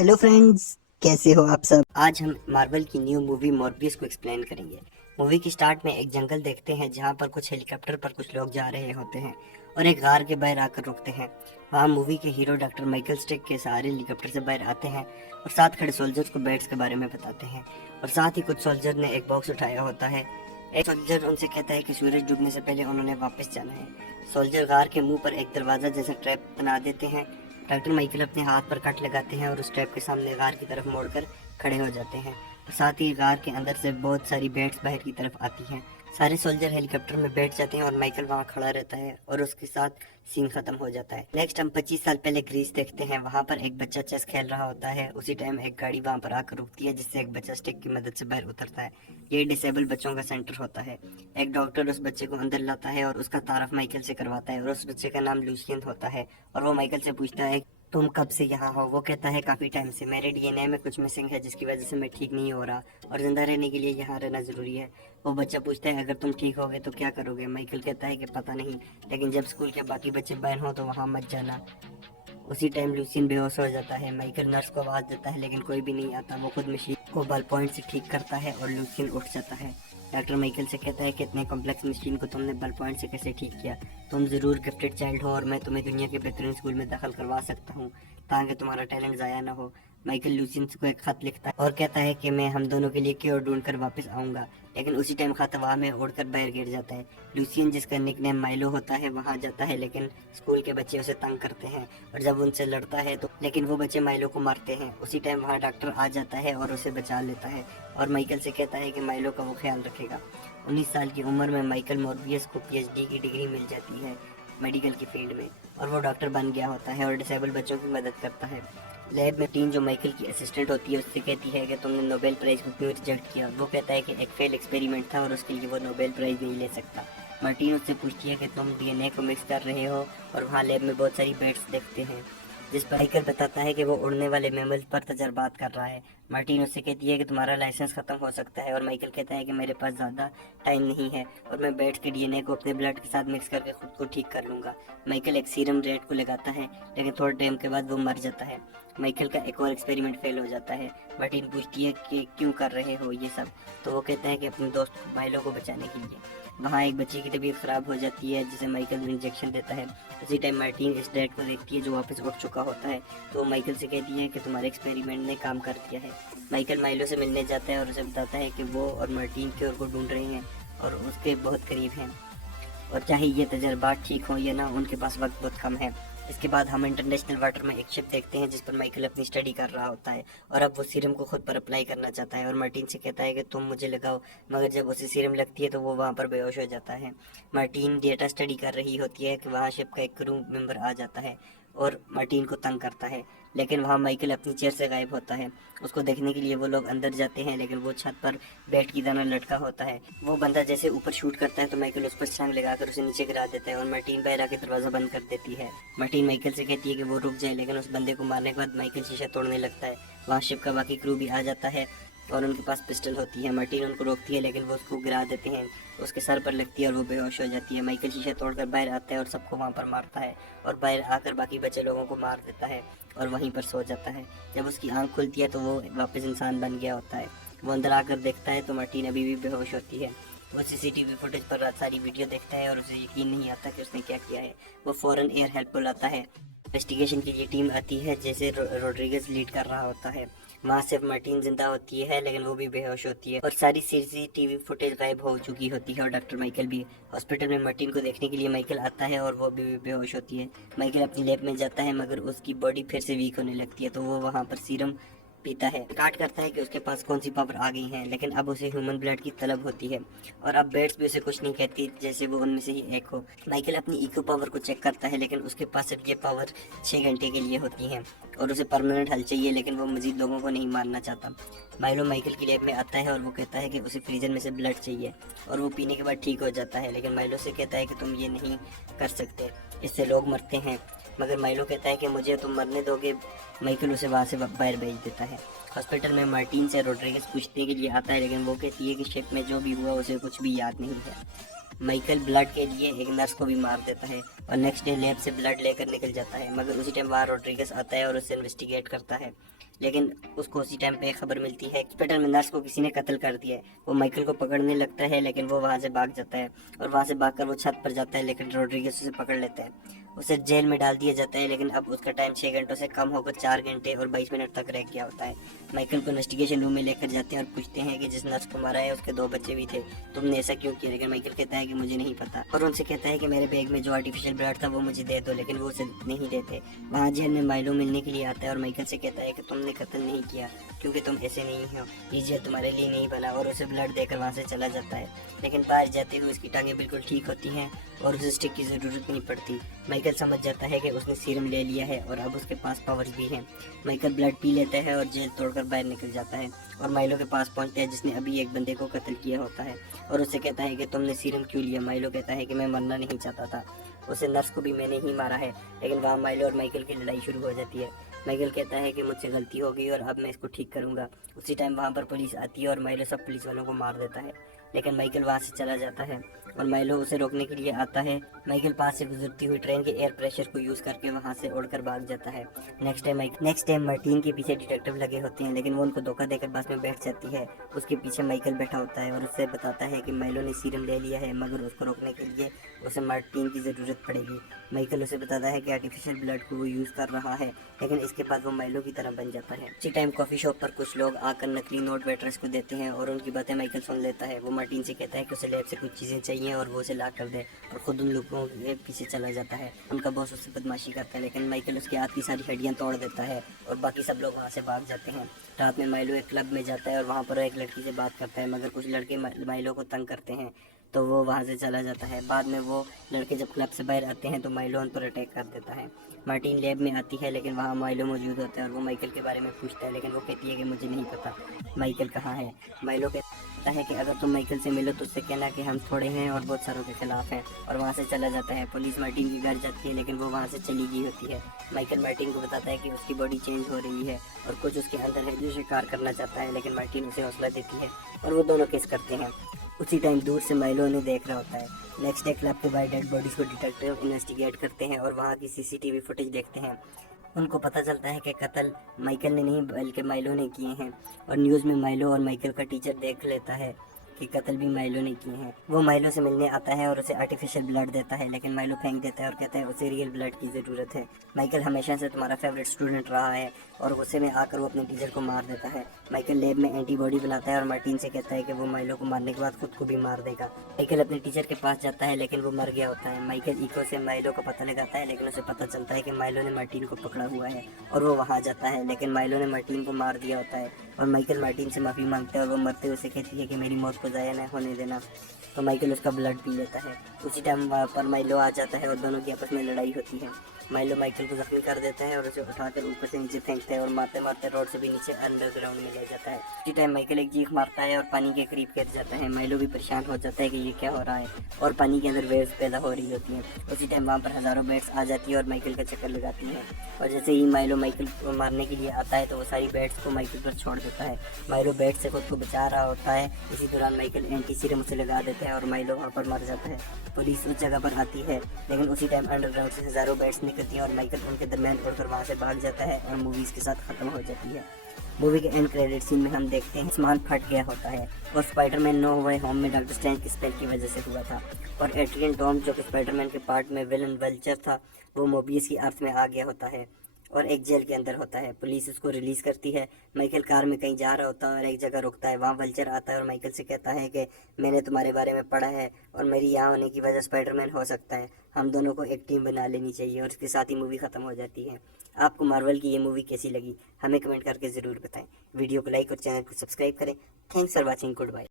Hello friends, कैसे हो आप सब। आज हम मार्वल की न्यू मूवी मॉर्बियस को एक्सप्लेन करेंगे। मूवी की स्टार्ट में एक जंगल देखते हैं जहां पर कुछ हेलीकॉप्टर पर कुछ लोग जा रहे होते हैं और एक गार के बाहर आकर रुकते हैं। वहां मूवी के हीरो डॉक्टर माइकल स्टिक के सहारे हेलीकॉप्टर से बाहर आते हैं और साथ खड़े सोल्जर्स को बैट्स के बारे में बताते हैं और साथ ही कुछ सोल्जर ने एक बॉक्स उठाया होता है। एक सोल्जर उनसे कहता है कि सूरज डूबने से पहले उन्होंने वापस जाना है। सोल्जर गार के मुंह पर एक दरवाजा जैसा ट्रैप बना देते हैं। डॉक्टर माइकल अपने हाथ पर कट लगाते हैं और उस ट्रैप के सामने गार की तरफ मोड़कर खड़े हो जाते हैं और साथ ही गार के अंदर से बहुत सारी बैट्स बाहर की तरफ आती हैं। सारे सोल्जर हेलीकॉप्टर में बैठ जाते हैं और माइकल वहां खड़ा रहता है और उसके साथ सीन खत्म हो जाता है। नेक्स्ट हम 25 साल पहले ग्रीस देखते हैं। वहां पर एक बच्चा चेस खेल रहा होता है। उसी टाइम एक गाड़ी वहां पर आकर रुकती है जिससे एक बच्चा स्टिक की मदद से बाहर उतरता है। ये डिसेबल बच्चों का सेंटर होता है। एक डॉक्टर उस बच्चे को अंदर लाता है और उसका तारफ माइकल से करवाता है और उस बच्चे का नाम लूसियन होता है और वो माइकल से पूछता है तुम कब से यहाँ हो। वो कहता है काफी टाइम से। मेरे डीएनए में कुछ मिसिंग है जिसकी वजह से मैं ठीक नहीं हो रहा और जिंदा रहने के लिए यहाँ रहना जरूरी है। वो बच्चा पूछता है अगर तुम ठीक होगे तो क्या करोगे। माइकल कहता है कि पता नहीं, लेकिन जब स्कूल के बाकी बच्चे बैन हो तो वहाँ मत जाना। उसी टाइम लूसियन बेहोश हो जाता है। माइकल नर्स को आवाज देता है लेकिन कोई भी नहीं आता। वो खुद मशीन को बल पॉइंट से ठीक करता है और लूसियन उठ जाता है। डॉक्टर माइकल से कहता है कि इतने कॉम्प्लेक्स मशीन को तुमने बल पॉइंट से कैसे ठीक किया। तुम जरूर गिफ्टेड चाइल्ड हो और मैं तुम्हें दुनिया के बेहतरीन स्कूल में दाखिल करवा सकता हूँ ताकि तुम्हारा टैलेंट ज़ाया ना हो। माइकल लूसियन को एक खत लिखता है और कहता है कि मैं हम दोनों के लिए क्योर ढूंढ कर वापस आऊंगा, लेकिन उसी टाइम खत हवा में उड़कर बाहर गिर जाता है। लूसियन जिसका निकनेम माइलो होता है वहां जाता है लेकिन स्कूल के बच्चे उसे तंग करते हैं और जब उनसे लड़ता है तो लेकिन वो बच्चे माइलो को मारते हैं। उसी टाइम वहाँ डॉक्टर आ जाता है और उसे बचा लेता है और माइकल से कहता है कि माइलो का वो ख्याल रखेगा। 19 साल की उम्र में माइकल मॉर्बियस को पीएचडी की डिग्री मिल जाती है मेडिकल की फील्ड में और वो डॉक्टर बन गया होता है और डिसेबल बच्चों की मदद करता है। लैब में टीन जो माइकल की असिस्टेंट होती है उससे कहती है कि तुमने नोबेल प्राइज को क्यों रिजेक्ट किया। वो कहता है कि एक फेल एक्सपेरिमेंट था और उसके लिए वो नोबेल प्राइज नहीं ले सकता। मार्टिन उससे पूछती है कि तुम डीएनए को मिक्स कर रहे हो और वहाँ लैब में बहुत सारी बैट्स देखते हैं, जिस पर माइकल बताता है कि वो उड़ने वाले मैमल्स पर तजर्बात कर रहा है। मार्टिन उससे कहती है कि तुम्हारा लाइसेंस खत्म हो सकता है और माइकल कहता है कि मेरे पास ज़्यादा टाइम नहीं है और मैं बैट्स के डीएनए को अपने ब्लड के साथ मिक्स करके खुद को ठीक कर लूँगा। माइकल एक सीरम रेट को लगाता है लेकिन थोड़े टाइम के बाद वो मर जाता है। माइकल का एक और एक्सपेरिमेंट फेल हो जाता है। मार्टिन पूछती है कि क्यों कर रहे हो ये सब, तो वो कहता है कि अपने दोस्त माइलो को बचाने के लिए। वहाँ एक बच्चे की तबीयत खराब हो जाती है जिसे माइकल इंजेक्शन देता है। उसी टाइम मार्टिन इस डैड को देखती है जो वापस उठ चुका होता है, तो माइकल से कहती है कि तुम्हारे एक्सपेरिमेंट ने काम कर दिया है। माइकल माइलो से मिलने जाता है और उसे बताता है कि वो और मार्टिन क्योर को ढूंढ रहे हैं और उसके बहुत करीब हैं और चाहे ये तजर्बा ठीक हो या ना उनके पास वक्त बहुत कम है। इसके बाद हम इंटरनेशनल वाटर में एक शिप देखते हैं जिस पर माइकल अपनी स्टडी कर रहा होता है और अब वो सीरम को खुद पर अप्लाई करना चाहता है और मार्टिन से कहता है कि तुम मुझे लगाओ, मगर जब उसे सीरम लगती है तो वो वहाँ पर बेहोश हो जाता है। मार्टिन डेटा स्टडी कर रही होती है कि वहाँ शिप का एक क्रू मेंबर आ जाता है और मार्टिन को तंग करता है, लेकिन वहाँ माइकल अपनी चेयर से गायब होता है। उसको देखने के लिए वो लोग अंदर जाते हैं लेकिन वो छत पर बैट की तरह लटका होता है। वो बंदा जैसे ऊपर शूट करता है तो माइकल उस पर छलांग लगाकर उसे नीचे गिरा देता है और मार्टिन बाहर आके दरवाजा बंद कर देती है। मार्टिन माइकल से कहती है कि वो रुक जाए, लेकिन उस बंदे को मारने के बाद माइकल शीशा तोड़ने लगता है। वहाँ शिप का बाकी क्रू भी आ जाता है और उनके पास पिस्टल होती है। मार्टिन उनको रोकती है लेकिन वो उसको गिरा देते हैं। उसके सर पर लगती है और वो बेहोश हो जाती है। माइकल शीशा तोड़कर बाहर आता है और सबको वहाँ पर मारता है और बाहर आकर बाकी बचे लोगों को मार देता है और वहीं पर सो जाता है। जब उसकी आंख खुलती है तो वो वापस इंसान बन गया होता है। वो अंदर आकर देखता है तो मार्टिन अभी भी बेहोश होती है। वो सीसीटीवी फुटेज पर रात सारी वीडियो देखता है और उसे यकीन नहीं आता कि उसने क्या किया है। वो फौरन एयर हेल्प बुलाता है। इन्वेस्टिगेशन के लिए टीम आती है जैसे रोड्रिगेज लीड कर रहा होता है। वहाँ सिर्फ मार्टिन जिंदा होती है लेकिन वो भी बेहोश होती है और सारी सीसीटीवी फुटेज गायब हो चुकी होती है और डॉक्टर माइकल भी। हॉस्पिटल में मार्टिन को देखने के लिए माइकल आता है और वो भी बेहोश होती है। माइकल अपनी लैब में जाता है मगर उसकी बॉडी फिर से वीक होने लगती है, तो वो वहाँ पर सीरम पीता है। काट करता है कि उसके पास कौन सी पावर आ गई है, लेकिन अब उसे ह्यूमन ब्लड की तलब होती है और अब बेड्स भी उसे कुछ नहीं कहती जैसे वो उनमें से ही एक हो। माइकल अपनी इको पावर को चेक करता है लेकिन उसके पास सिर्फ ये पावर 6 घंटे के लिए होती है और उसे परमानेंट हल चाहिए, लेकिन वो मजीद लोगों को नहीं मारना चाहता। माइलो माइकल की लैब में आता है और वो कहता है कि उसे फ्रीजर में से ब्लड चाहिए और वो पीने के बाद ठीक हो जाता है, लेकिन माइलो से कहता है कि तुम ये नहीं कर सकते, इससे लोग मरते हैं। मगर माइलो कहता है कि मुझे तुम मरने दोगे। माइकल उसे वहाँ से बाहर भेज देता है। हॉस्पिटल में मार्टिन से रोड्रिगेज पूछने के लिए आता है लेकिन वो कहती है कि शिप में जो भी हुआ उसे कुछ भी याद नहीं है। माइकल ब्लड के लिए एक नर्स को भी मार देता है और नेक्स्ट डे लैब से ब्लड लेकर निकल जाता है, मगर उसी टाइम वहाँ रोड्रिगेज आता है और उसे इन्वेस्टिगेट करता है। लेकिन उसको उसी टाइम पे खबर मिलती है हॉस्पिटल में नर्स को किसी ने कत्ल कर दिया है। वो माइकल को पकड़ने लगता है लेकिन वो वहाँ से भाग जाता है और वहाँ से भागकर वो छत पर जाता है, लेकिन रोड्रिगेज उसे पकड़ लेता है। उसे जेल में डाल दिया जाता है, लेकिन अब उसका टाइम 6 घंटों से कम होकर 4 घंटे और 22 मिनट तक रह गया होता है। माइकल को इन्वेस्टिगेशन रूम में लेकर जाते हैं और पूछते हैं कि जिस नर्स को मारा है उसके 2 बच्चे भी थे, तुमने ऐसा क्यों किया? लेकिन माइकल कहता है कि मुझे नहीं पता, और उनसे कहता है कि मेरे बैग में जो आर्टिफिशियल ब्लड था वो मुझे दे दो, लेकिन वो उसे नहीं देते। वहाँ जेल में माइलो मिलने के लिए आता है और माइकल से कहता है कि तुमने कत्ल नहीं किया क्योंकि तुम ऐसे नहीं हो, ये जेल तुम्हारे लिए नहीं बना, और उसे ब्लड देकर वहाँ से चला जाता है। लेकिन बाहर जाते हुए उसकी टांगें बिल्कुल ठीक होती हैं और उसे स्टिक की ज़रूरत नहीं पड़ती। माइकल समझ जाता है कि उसने सीरम ले लिया है और अब उसके पास पावर्स भी हैं। माइकल ब्लड पी लेता है और जेल तोड़कर बाहर निकल जाता है और माइलो के पास पहुंचता है जिसने अभी एक बंदे को कत्ल किया होता है, और उससे कहता है कि तुमने सीरम क्यों लिया? माइलो कहता है कि मैं मरना नहीं चाहता था, उसे नर्स को भी मैंने ही मारा है। लेकिन वहाँ माइलो और माइकल की लड़ाई शुरू हो जाती है। माइकल कहता है कि मुझसे गलती हो गई और अब मैं इसको ठीक करूँगा। उसी टाइम वहाँ पर पुलिस आती है और माइलो सब पुलिस वालों को मार देता है, लेकिन माइकल वहाँ से चला जाता है और माइलो उसे रोकने के लिए आता है। माइकल पास से गुजरती हुई ट्रेन के एयर प्रेशर को यूज़ करके वहाँ से उड़कर भाग जाता है। नेक्स्ट टाइम मार्टिन के पीछे डिटेक्टिव लगे होते हैं, लेकिन वो उनको धोखा देकर बस में बैठ जाती है। उसके पीछे माइकल बैठा होता है और उससे बताता है कि माइलो ने सीरम ले लिया है, मगर उसको रोकने के लिए उसे मार्टिन की ज़रूरत पड़ेगी। माइकल उसे बताता है कि आर्टिफिशियल ब्लड को वो यूज़ कर रहा है, लेकिन इसके बाद वो माइलो की तरह बन जाता है। उसी टाइम कॉफ़ी शॉप पर कुछ लोग आकर नकली नोट वेटर्स को देते हैं और उनकी बातें माइकल सुन लेता है। वो मार्टिन से कहता है कि उसे लैब से कुछ चीज़ें चाहिए और वो उसे ला कर दे, और खुद उन लोगों के पीछे चला जाता है। उनका बॉस उससे बदमाशी करता है, लेकिन माइकल उसके हाथ की सारी हड्डियाँ तोड़ देता है और बाकी सब लोग वहाँ से भाग जाते हैं। रात में माइलो एक क्लब में जाता है और वहाँ पर एक लड़की से बात करता है, मगर कुछ लड़के माइलो को तंग करते हैं तो वो वहाँ से चला जाता है। बाद में वो लड़के जब क्लब से बाहर आते हैं तो माइलो उन पर अटैक कर देता है। मार्टिन लैब में आती है, लेकिन वहाँ माइलो मौजूद होता है और वो माइकल के बारे में पूछता है, लेकिन वो कहती है कि मुझे नहीं पता माइकल कहाँ है। माइलो कहता है कि अगर तुम माइकल से मिलो तो उससे कहना कि हम थोड़े हैं और बहुत सारों के खिलाफ हैं, और वहाँ से चला जाता है। पुलिस मार्टिन के घर जाती है, लेकिन वो वहाँ से चली गई होती है। माइकल मार्टिन को बताता है कि उसकी बॉडी चेंज हो रही है और कुछ उसके अंदर है जो शिकार करना चाहता है, लेकिन मार्टिन उसे हौसला देती है और वो दोनों किस करते हैं। उसी टाइम दूर से माइलो उन्हें देख रहा होता है। नेक्स्ट डे क्लब के बाहर डेड बॉडीज को डिटेक्टिव इन्वेस्टिगेट करते हैं और वहाँ की सीसीटीवी फुटेज देखते हैं। उनको पता चलता है कि कत्ल माइकल ने नहीं बल्कि माइलो ने किए हैं, और न्यूज़ में माइलो और माइकल का टीचर देख लेता है कि कत्ल भी माइलो ने किए हैं। वो माइलो से मिलने आता है और उसे आर्टिफिशियल ब्लड देता है, लेकिन माइलो फेंक देता है और कहता है उसे रियल ब्लड की ज़रूरत है। माइकल हमेशा से तुम्हारा फेवरेट स्टूडेंट रहा है, और गुस्से में आकर वो अपने टीचर को मार देता है। माइकल लैब में एंटीबॉडी बनाता है और मार्टिन से कहता है कि वो माइलो को मारने के बाद खुद को भी मार देगा। माइकल अपने टीचर के पास जाता है, लेकिन वो मर गया होता है। माइकल इको से माइलो का पता लगाता है, लेकिन उसे पता चलता है कि माइलो ने मार्टिन को पकड़ा हुआ है, और वो वहाँ जाता है, लेकिन माइलो ने मार्टिन को मार दिया होता है। और माइकल मार्टिन से माफ़ी मांगता है और वो मरते हुए उसे कहती है कि मेरी मौत को ज़ाया न होने देना। तो माइकल उसका ब्लड पी लेता है। उसी टाइम वहाँ पर माइलो आ जाता है और दोनों की आपस में लड़ाई होती है। माइलो माइकल को जख्मी कर देता है और उसे उठाकर ऊपर से नीचे फेंकता है और मारते मारते रोड से भी नीचे अंडरग्राउंड में ले जाता है। उसी टाइम माइकल एक चीख मारता है और पानी के करीब गिर जाता है। माइलो भी परेशान हो जाता है कि ये क्या हो रहा है, और पानी के अंदर वेव्स पैदा हो रही होती हैं। उसी टाइम वहाँ पर हज़ारों बैट्स आ जाती है और माइकल का चक्कर लगाती है, और जैसे ही माइलो माइकल को मारने के लिए आता है तो वो सारी बैट्स को माइकल पर छोड़ देता है। माइलो बैट से खुद को बचा रहा होता है। इसी दौरान माइकल एंटी सीरम उसे लगा देता है और माइलो वहाँ पर मर जाता है। पुलिस उस जगह पर आती है, लेकिन उसी टाइम अंडरग्राउंड से हज़ारों बैट्स निकलती हैं और माइकल उनके दरमियान उड़कर वहाँ से भाग जाता है और मूवीज़ के साथ ख़त्म हो जाती है। मूवी के एंड क्रेडिट सीन में हम देखते हैं आसमान फट गया होता है, और स्पाइडरमैन नो वे होम में डॉक्टर स्ट्रेंज की स्पेल की वजह से हुआ था, और एड्रियन टॉम जो कि स्पाइडरमैन के पार्ट में विलन वल्चर था वो मोबियस की अर्थ में आ गया होता है और एक जेल के अंदर होता है। पुलिस उसको रिलीज़ करती है। माइकल कार में कहीं जा रहा होता है और एक जगह रुकता है। वहाँ वल्चर आता है और माइकल से कहता है कि मैंने तुम्हारे बारे में पढ़ा है और मेरी यहाँ होने की वजह स्पाइडरमैन हो सकता है, हम दोनों को एक टीम बना लेनी चाहिए, और इसके साथ ही मूवी ख़त्म हो जाती है। आपको मार्वल की ये मूवी कैसी लगी हमें कमेंट करके ज़रूर बताएं। वीडियो को लाइक और चैनल को सब्सक्राइब करें। Thanks for watching. Good bye.